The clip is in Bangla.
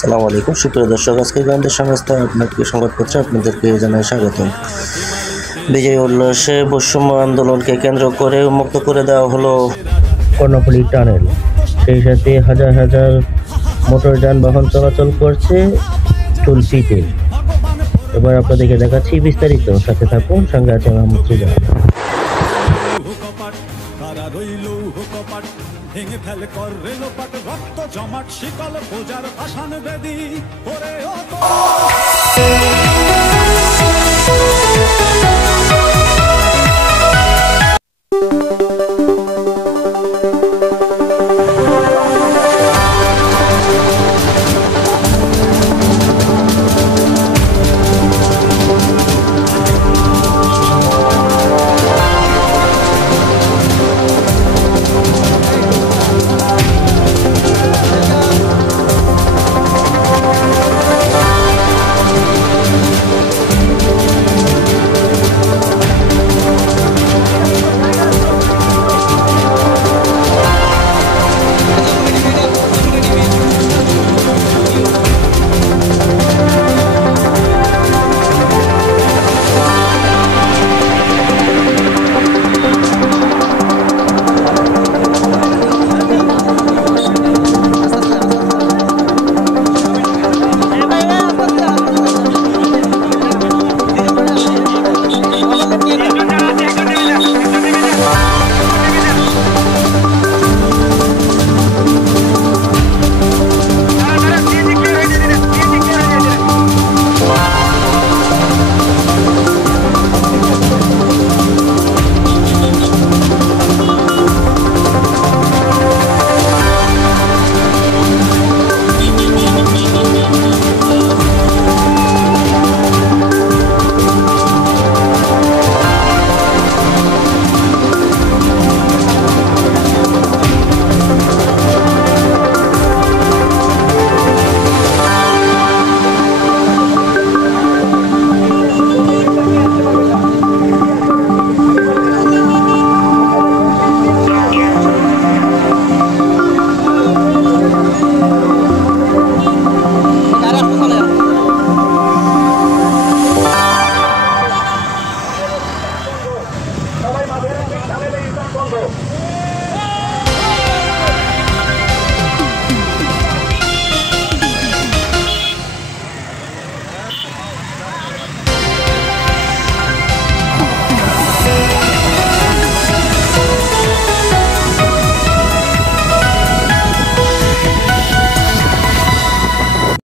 সালামু আলাইকুম সুপ্রিয় দর্শক, আজকে আমাদের সংস্থা আপনাকে সংবাদপত্রে আপনাদেরকে জানাই স্বাগতম। বিজয় উল্লাসে বৈষম্য আন্দোলনকে কেন্দ্র করে উন্মুক্ত করে দেওয়া হলো কর্ণফুলী টানেল। সেই সাথে হাজার হাজার মোটর যানবাহন চলাচল করছে টুলফিতে। এবার আপনাদেরকে দেখাচ্ছি বিস্তারিত, সাথে থাকুন, সঙ্গে আছে মোহাম্মদ সুজা। ভেঙে ফেলে কর রেলোপাট, রক্ত জমাট শিকল পূজার পাষাণ বেদী ওরে ও